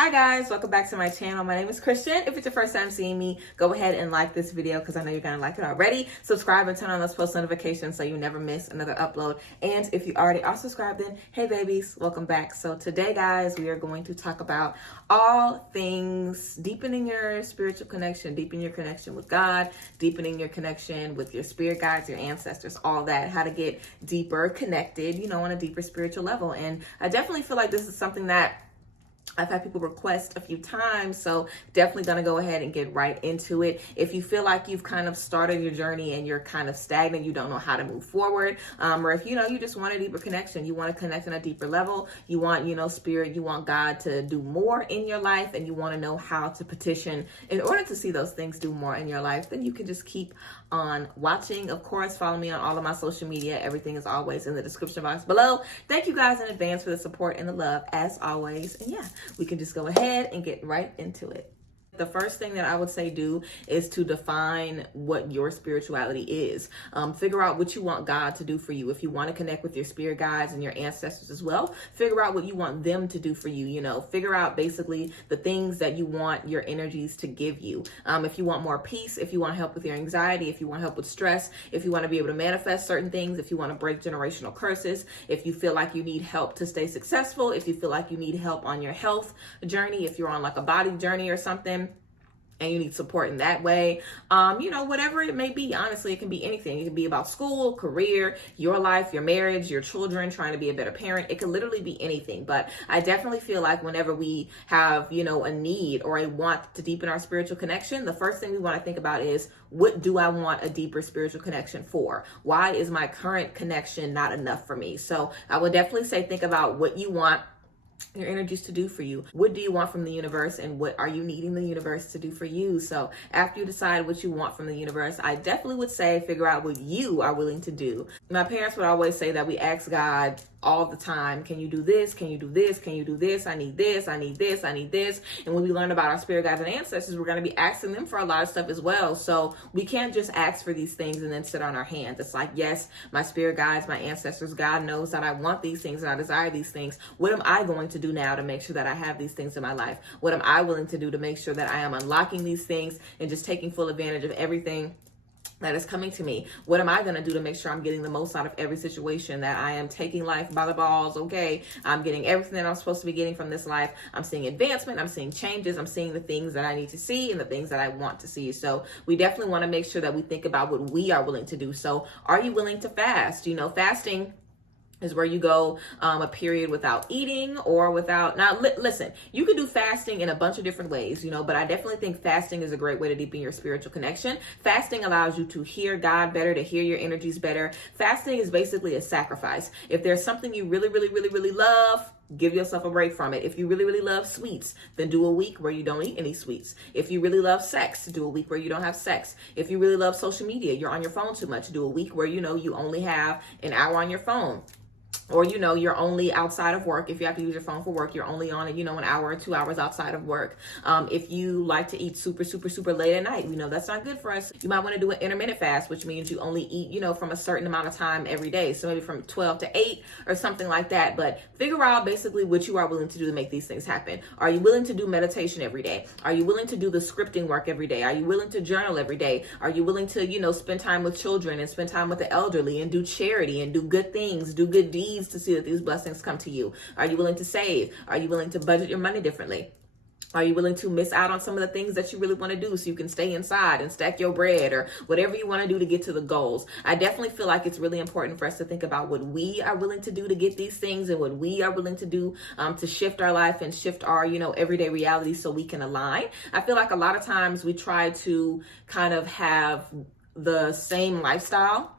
Hi guys, welcome back to my channel. My name is Christian. If it's your first time seeing me, go ahead and like this video because I know you're going to like it already. Subscribe and turn on those post notifications so you never miss another upload. And if you already are subscribed, then hey babies, welcome back. So today guys, we are going to talk about all things deepening your spiritual connection, deepening your connection with God, deepening your connection with your spirit guides, your ancestors, all that, how to get deeper connected, on a deeper spiritual level. And I definitely feel like this is something that I've had people request a few times, so definitely going to go ahead and get right into it. If you feel like you've kind of started your journey and you're kind of stagnant, you don't know how to move forward, or if you just want a deeper connection, you want to connect on a deeper level, you want, spirit, you want God to do more in your life, and you want to know how to petition in order to see those things do more in your life, then you can just keep on watching. Of course, follow me on all of my social media. Everything is always in the description box below. Thank you guys in advance for the support and the love as always. And yeah, we can just go ahead and get right into it. The first thing that I would say do is to define what your spirituality is. Figure out what you want God to do for you. If you want to connect with your spirit guides and your ancestors as well, figure out what you want them to do for you. Figure out basically the things that you want your energies to give you. If you want more peace, if you want help with your anxiety, if you want help with stress, if you want to be able to manifest certain things, if you want to break generational curses, if you feel like you need help to stay successful, if you feel like you need help on your health journey, if you're on like a body journey or something, and you need support in that way, whatever it may be. Honestly, it can be anything. It can be about school, career, your life, your marriage, your children, trying to be a better parent. It can literally be anything. But I definitely feel like whenever we have, a need or a want to deepen our spiritual connection, the first thing we want to think about is, what do I want a deeper spiritual connection for? Why is my current connection not enough for me? So I would definitely say, think about what you want your energies to do for you. What do you want from the universe, and what are you needing the universe to do for you? So after you decide what you want from the universe, I definitely would say figure out what you are willing to do. My parents would always say that we ask God all the time, can you do this? Can you do this? Can you do this? I need this. I need this. I need this. And when we learn about our spirit guides and ancestors, we're going to be asking them for a lot of stuff as well. So we can't just ask for these things and then sit on our hands. It's like, yes, my spirit guides, my ancestors, God knows that I want these things and I desire these things. What am I going to do now to make sure that I have these things in my life? What am I willing to do to make sure that I am unlocking these things and just taking full advantage of everything that is coming to me? What am I going to do to make sure I'm getting the most out of every situation, that I am taking life by the balls? Okay, I'm getting everything that I'm supposed to be getting from this life. I'm seeing advancement. I'm seeing changes. I'm seeing the things that I need to see and the things that I want to see. So we definitely want to make sure that we think about what we are willing to do. So are you willing to fast? Fasting is where you go a period without eating or without, now listen, you can do fasting in a bunch of different ways, but I definitely think fasting is a great way to deepen your spiritual connection. Fasting allows you to hear God better, to hear your energies better. Fasting is basically a sacrifice. If there's something you really, really, really, really love, give yourself a break from it. If you really, really love sweets, then do a week where you don't eat any sweets. If you really love sex, do a week where you don't have sex. If you really love social media, you're on your phone too much, do a week where you only have an hour on your phone. Or, you're only outside of work. If you have to use your phone for work, you're only on it, an hour or 2 hours outside of work. If you like to eat super, super, super late at night, that's not good for us. You might want to do an intermittent fast, which means you only eat, from a certain amount of time every day. So maybe from 12 to 8 or something like that. But figure out basically what you are willing to do to make these things happen. Are you willing to do meditation every day? Are you willing to do the scripting work every day? Are you willing to journal every day? Are you willing to, spend time with children and spend time with the elderly and do charity and do good things, do good deeds to see that these blessings come to you? Are you willing to save? Are you willing to budget your money differently? Are you willing to miss out on some of the things that you really want to do so you can stay inside and stack your bread, or whatever you want to do to get to the goals? I definitely feel like it's really important for us to think about what we are willing to do to get these things, and what we are willing to do to shift our life and shift our, everyday reality so we can align. I feel like a lot of times we try to kind of have the same lifestyle,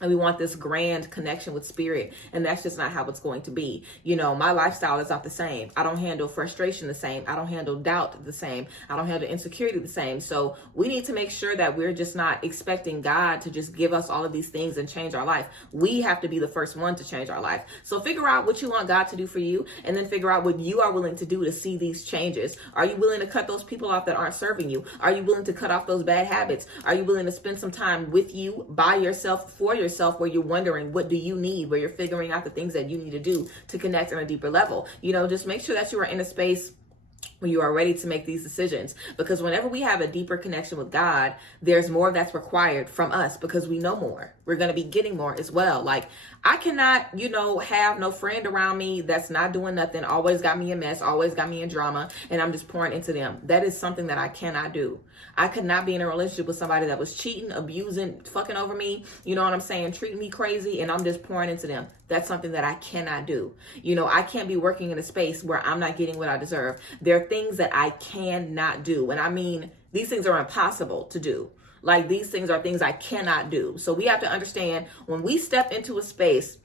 and we want this grand connection with spirit, and that's just not how it's going to be. My lifestyle is not the same. I don't handle frustration the same. I don't handle doubt the same. I don't handle insecurity the same. So we need to make sure that we're just not expecting God to just give us all of these things and change our life. We have to be the first one to change our life. So figure out what you want God to do for you, and then figure out what you are willing to do to see these changes. Are you willing to cut those people off that aren't serving you? Are you willing to cut off those bad habits? Are you willing to spend some time with you, by yourself, for yourself? Where you're wondering, what do you need? Where you're figuring out the things that you need to do to connect on a deeper level. Just make sure that you are in a space when you are ready to make these decisions. Because whenever we have a deeper connection with God, there's more that's required from us because we know more. We're going to be getting more as well. Like, I cannot, have no friend around me that's not doing nothing, always got me a mess, always got me in drama, and I'm just pouring into them. That is something that I cannot do. I could not be in a relationship with somebody that was cheating, abusing, fucking over me, you know what I'm saying, treating me crazy, and I'm just pouring into them. That's something that I cannot do. I can't be working in a space where I'm not getting what I deserve. There are things that I cannot do. And I mean, these things are impossible to do. Like, these things are things I cannot do. So we have to understand, when we step into a space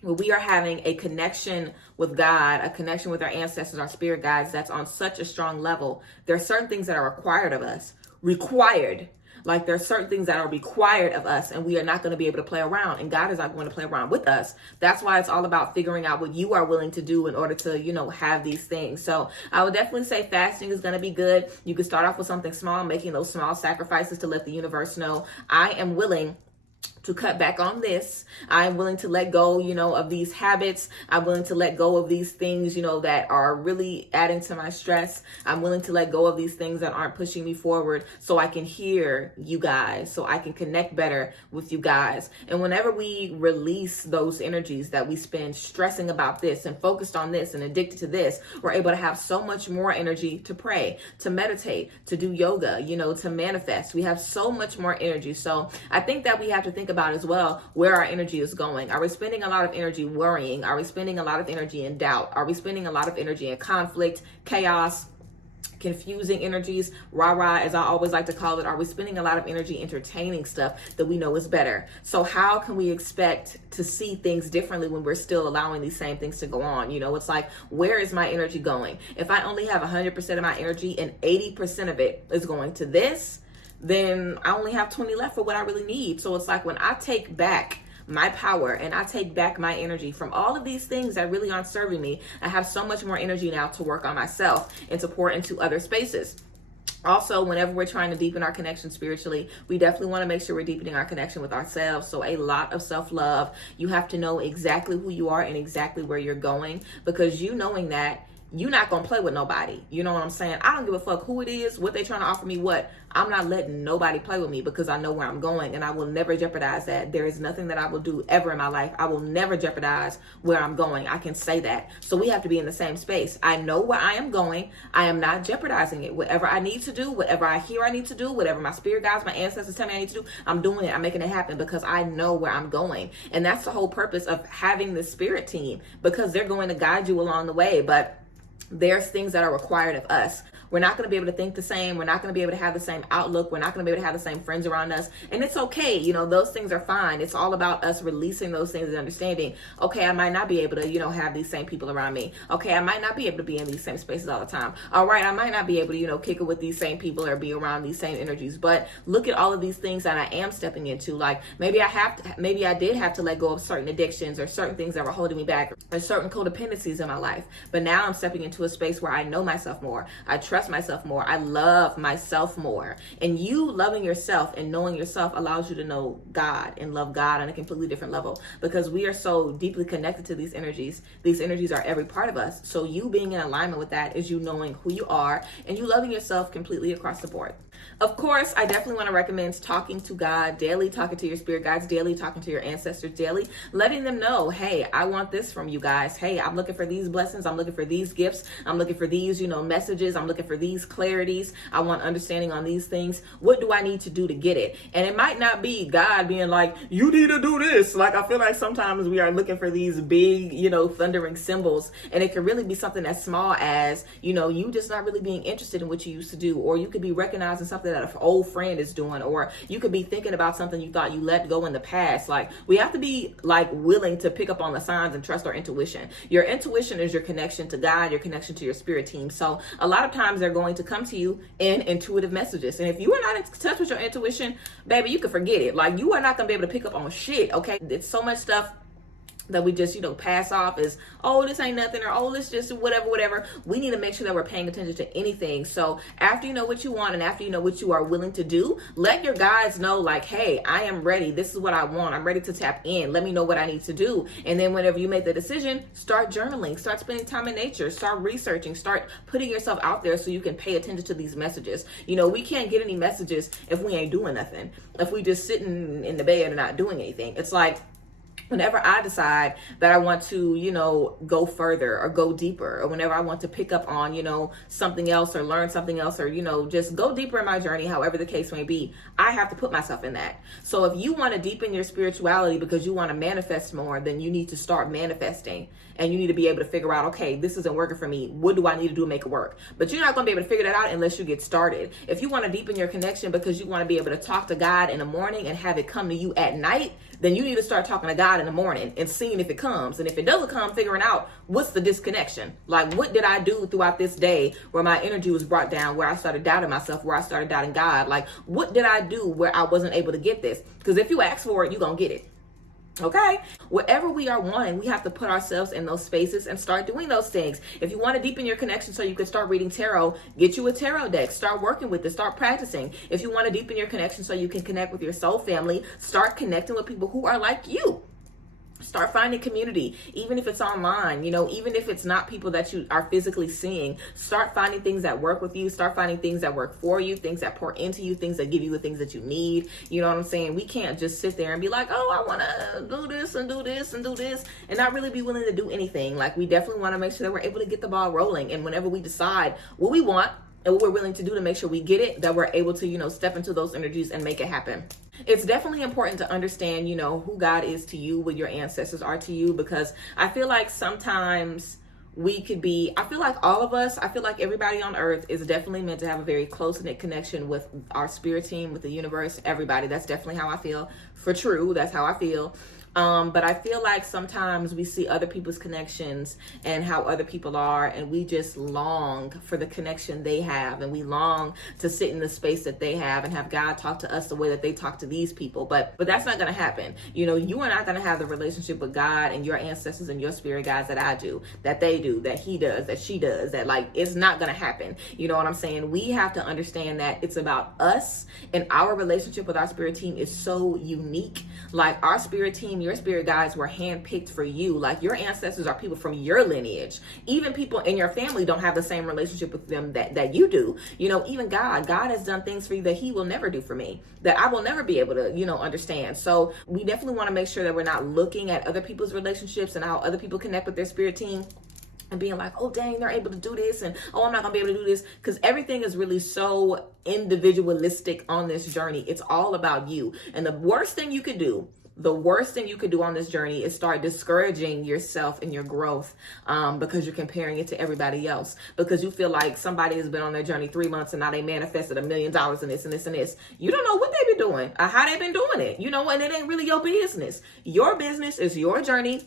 where we are having a connection with God, a connection with our ancestors, our spirit guides, that's on such a strong level, there are certain things that are required of us. Like, there are certain things that are required of us, and we are not going to be able to play around, and God is not going to play around with us. That's why it's all about figuring out what you are willing to do in order to, have these things. So I would definitely say fasting is going to be good. You can start off with something small, making those small sacrifices to let the universe know, I am willing to cut back on this. I'm willing to let go, of these habits. I'm willing to let go of these things, that are really adding to my stress. I'm willing to let go of these things that aren't pushing me forward, so I can hear you guys, so I can connect better with you guys. And whenever we release those energies that we spend stressing about this and focused on this and addicted to this, we're able to have so much more energy to pray, to meditate, to do yoga, to manifest. We have so much more energy. So I think that we have to think about as well where our energy is going. Are we spending a lot of energy worrying? Are we spending a lot of energy in doubt? Are we spending a lot of energy in conflict, chaos, confusing energies, rah-rah, as I always like to call it? Are we spending a lot of energy entertaining stuff that we know is better? So how can we expect to see things differently when we're still allowing these same things to go on? It's like, where is my energy going? If I only have 100% of my energy and 80% of it is going to this, then I only have 20 left for what I really need. So it's like, when I take back my power and I take back my energy from all of these things that really aren't serving me, I have so much more energy now to work on myself and to pour into other spaces. Also, whenever we're trying to deepen our connection spiritually, we definitely want to make sure we're deepening our connection with ourselves. So a lot of self-love. You have to know exactly who you are and exactly where you're going, because knowing that, you're not going to play with nobody. You know what I'm saying? I don't give a fuck who it is, what they trying to offer me, what. I'm not letting nobody play with me, because I know where I'm going, and I will never jeopardize that. There is nothing that I will do ever in my life. I will never jeopardize where I'm going. I can say that. So we have to be in the same space. I know where I am going. I am not jeopardizing it. Whatever I need to do, whatever I hear I need to do, whatever my spirit guides, my ancestors tell me I need to do, I'm doing it. I'm making it happen because I know where I'm going. And that's the whole purpose of having this spirit team, because they're going to guide you along the way. But there's things that are required of us. We're not going to be able to think the same. We're not going to be able to have the same outlook. We're not going to be able to have the same friends around us. And it's okay. Those things are fine. It's all about us releasing those things and understanding, okay, I might not be able to, have these same people around me. Okay, I might not be able to be in these same spaces all the time. All right, I might not be able to, kick it with these same people or be around these same energies. But look at all of these things that I am stepping into. Like, maybe I did have to let go of certain addictions or certain things that were holding me back, or certain codependencies in my life. But now I'm stepping into a space where I know myself more. I trust myself more. I love myself more. And you loving yourself and knowing yourself allows you to know God and love God on a completely different level, because we are so deeply connected to these energies. These energies are every part of us. So you being in alignment with that is you knowing who you are and you loving yourself completely across the board. Of course, I definitely want to recommend talking to God daily, talking to your spirit guides daily, talking to your ancestors daily, letting them know, hey, I want this from you guys. Hey, I'm looking for these blessings. I'm looking for these gifts. I'm looking for these, messages. I'm looking for these clarities. I want understanding on these things. What do I need to do to get it? And it might not be God being like, you need to do this. Like, I feel like sometimes we are looking for these big, thundering symbols. And it could really be something as small as, you just not really being interested in what you used to do. Or you could be recognizing something that an old friend is doing. Or you could be thinking about something you thought you let go in the past. Like, we have to be willing to pick up on the signs and trust our intuition. Your intuition is your connection to God, your connection to your spirit team. So a lot of times they're going to come to you in intuitive messages. And if you are not in touch with your intuition, baby, you can forget it. Like, you are not going to be able to pick up on shit, okay? It's so much stuff that we just, pass off as, oh, this ain't nothing, or oh, this just whatever. We need to make sure that we're paying attention to anything. So after you know what you want and after you know what you are willing to do, let your guides know, like, hey, I am ready. This is what I want. I'm ready to tap in. Let me know what I need to do. And then whenever you make the decision, start journaling, start spending time in nature, start researching, start putting yourself out there so you can pay attention to these messages. We can't get any messages if we ain't doing nothing. If we just sitting in the bed and not doing anything. It's like, whenever I decide that I want to, go further or go deeper, or whenever I want to pick up on, something else or learn something else, or, just go deeper in my journey, however the case may be, I have to put myself in that. So if you want to deepen your spirituality because you want to manifest more, then you need to start manifesting. And you need to be able to figure out, okay, this isn't working for me. What do I need to do to make it work? But you're not going to be able to figure that out unless you get started. If you want to deepen your connection because you want to be able to talk to God in the morning and have it come to you at night, then you need to start talking to God in the morning and seeing if it comes. And if it doesn't come, figuring out what's the disconnection. Like, what did I do throughout this day where my energy was brought down, where I started doubting myself, where I started doubting God? Like, what did I do where I wasn't able to get this? Because if you ask for it, you're going to get it. Okay, whatever we are wanting, we have to put ourselves in those spaces and start doing those things. If you want to deepen your connection so you can start reading tarot, get you a tarot deck, start working with it, start practicing. If you want to deepen your connection so you can connect with your soul family, start connecting with people who are like you. Start finding community, even if it's online, even if it's not people that you are physically seeing. Start finding things that work with you. Start finding things that work for you, things that pour into you, things that give you the things that you need. You know what I'm saying? We can't just sit there and be like, oh, I want to do this and do this and do this and not really be willing to do anything. Like, we definitely want to make sure that we're able to get the ball rolling. And whenever we decide what we want and what we're willing to do to make sure we get it, that we're able to, step into those energies and make it happen. It's definitely important to understand, who God is to you, what your ancestors are to you, because I feel like sometimes I feel like all of us, I feel like everybody on earth is definitely meant to have a very close-knit connection with our spirit team, with the universe, everybody. That's definitely how I feel. For true, that's how I feel. But I feel like sometimes we see other people's connections and how other people are, and we just long for the connection they have, and we long to sit in the space that they have and have God talk to us the way that they talk to these people. But that's not going to happen. You are not going to have the relationship with God and your ancestors and your spirit guides that I do, that they do, that he does, that she does, that it's not going to happen. You know what I'm saying? We have to understand that it's about us, and our relationship with our spirit team is so unique. Like, our spirit team, your spirit guides were handpicked for you. Like, your ancestors are people from your lineage. Even people in your family don't have the same relationship with them that you do. Even God has done things for you that he will never do for me, that I will never be able to, understand. So we definitely want to make sure that we're not looking at other people's relationships and how other people connect with their spirit team and being like, oh, dang, they're able to do this, and oh, I'm not gonna be able to do this, because everything is really so individualistic on this journey. It's all about you. And the worst thing you could do on this journey is start discouraging yourself and your growth, because you're comparing it to everybody else, because you feel like somebody has been on their journey 3 months and now they manifested $1 million in this and this and this. You don't know what they've been doing or how they've been doing it, and it ain't really your business. Your business is your journey,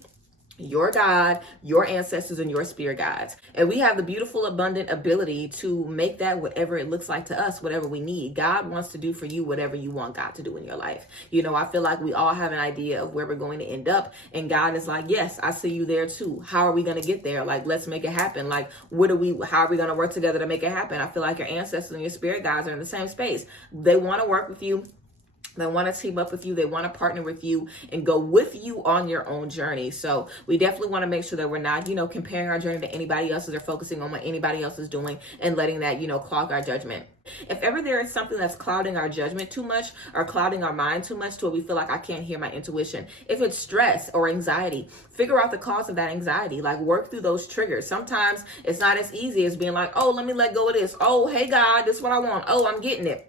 your God, your ancestors, and your spirit guides. And we have the beautiful, abundant ability to make that whatever it looks like to us, whatever we need. God wants to do for you whatever you want God to do in your life. I feel like we all have an idea of where we're going to end up. And God is like, yes, I see you there too. How are we going to get there? Like, let's make it happen. Like, how are we going to work together to make it happen? I feel like your ancestors and your spirit guides are in the same space. They want to work with you. They want to team up with you. They want to partner with you and go with you on your own journey. So we definitely want to make sure that we're not, comparing our journey to anybody else's or focusing on what anybody else is doing and letting that, clog our judgment. If ever there is something that's clouding our judgment too much or clouding our mind too much to where we feel like I can't hear my intuition, if it's stress or anxiety, figure out the cause of that anxiety. Like, work through those triggers. Sometimes it's not as easy as being like, oh, let me let go of this. Oh, hey, God, this is what I want. Oh, I'm getting it.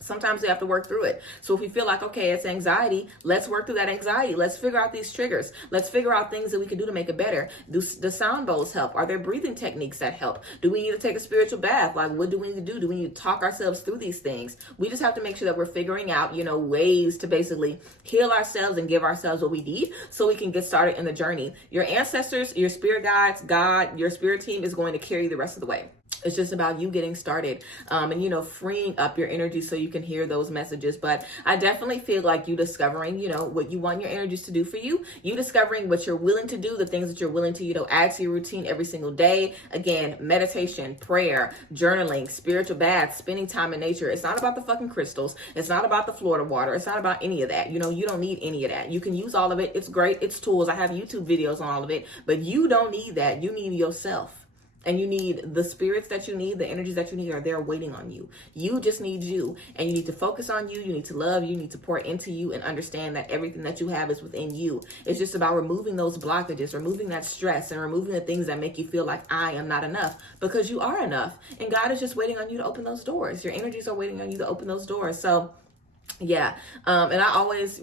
Sometimes we have to work through it. So if we feel like, okay, it's anxiety, let's work through that anxiety. Let's figure out these triggers. Let's figure out things that we can do to make it better. Do the sound bowls help? Are there breathing techniques that help? Do we need to take a spiritual bath? Like, what do we need to do? Do we need to talk ourselves through these things? We just have to make sure that we're figuring out, ways to basically heal ourselves and give ourselves what we need so we can get started in the journey. Your ancestors, your spirit guides, God, your spirit team is going to carry you the rest of the way. It's just about you getting started, and, you know, freeing up your energy so you can hear those messages. But I definitely feel like you discovering, you know, what you want your energies to do for you, you discovering what you're willing to do, the things that you're willing to, you know, add to your routine every single day. Again, meditation, prayer, journaling, spiritual baths, spending time in nature. It's not about the fucking crystals. It's not about the Florida water. It's not about any of that. You know, you don't need any of that. You can use all of it. It's great. It's tools. I have YouTube videos on all of it, but you don't need that. You need yourself. And you need the spirits that you need, the energies that you need are there waiting on you. You just need you. And you need to focus on you. You need to love. You need to pour into you and understand that everything that you have is within you. It's just about removing those blockages, removing that stress, and removing the things that make you feel like I am not enough, because you are enough. And God is just waiting on you to open those doors. Your energies are waiting on you to open those doors. So yeah. And I always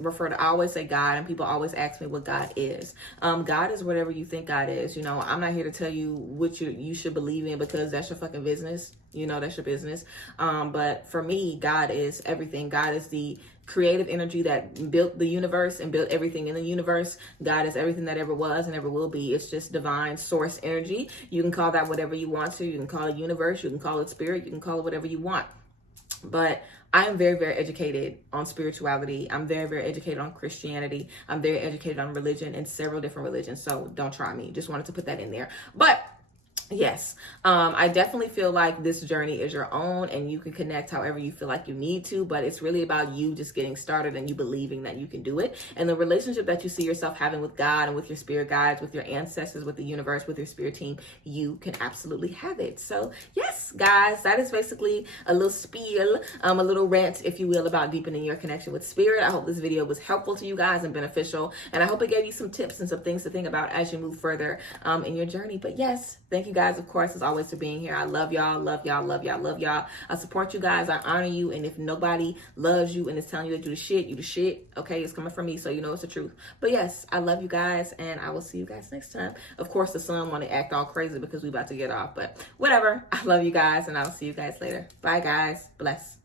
say God, and people always ask me what God is. God is whatever you think God is. You know, I'm not here to tell you what you should believe in, because that's your fucking business. You know, that's your business. But for me, God is everything. God is the creative energy that built the universe and built everything in the universe. God is everything that ever was and ever will be. It's just divine source energy. You can call that whatever you want to. You can call it universe. You can call it spirit. You can call it whatever you want. But I am very, very educated on spirituality. I'm very, very educated on Christianity. I'm very educated on religion and several different religions. So don't try me. Just wanted to put that in there. But yes, I definitely feel like this journey is your own, and you can connect however you feel like you need to, but it's really about you just getting started and you believing that you can do it. And the relationship that you see yourself having with God and with your spirit guides, with your ancestors, with the universe, with your spirit team, you can absolutely have it. So yes, guys, that is basically a little spiel, a little rant, if you will, about deepening your connection with spirit. I hope this video was helpful to you guys and beneficial, and I hope it gave you some tips and some things to think about as you move further in your journey. But yes, thank you guys, of course, as always, for being here. I love y'all, love y'all, love y'all, love y'all. I support you guys. I honor you. And if nobody loves you and is telling you to do the shit, you the shit. Okay, it's coming from me, so you know it's the truth. But yes, I love you guys, and I will see you guys next time. Of course, the sun want to act all crazy because we about to get off, but whatever. I love you guys, and I'll see you guys later. Bye, guys. Bless.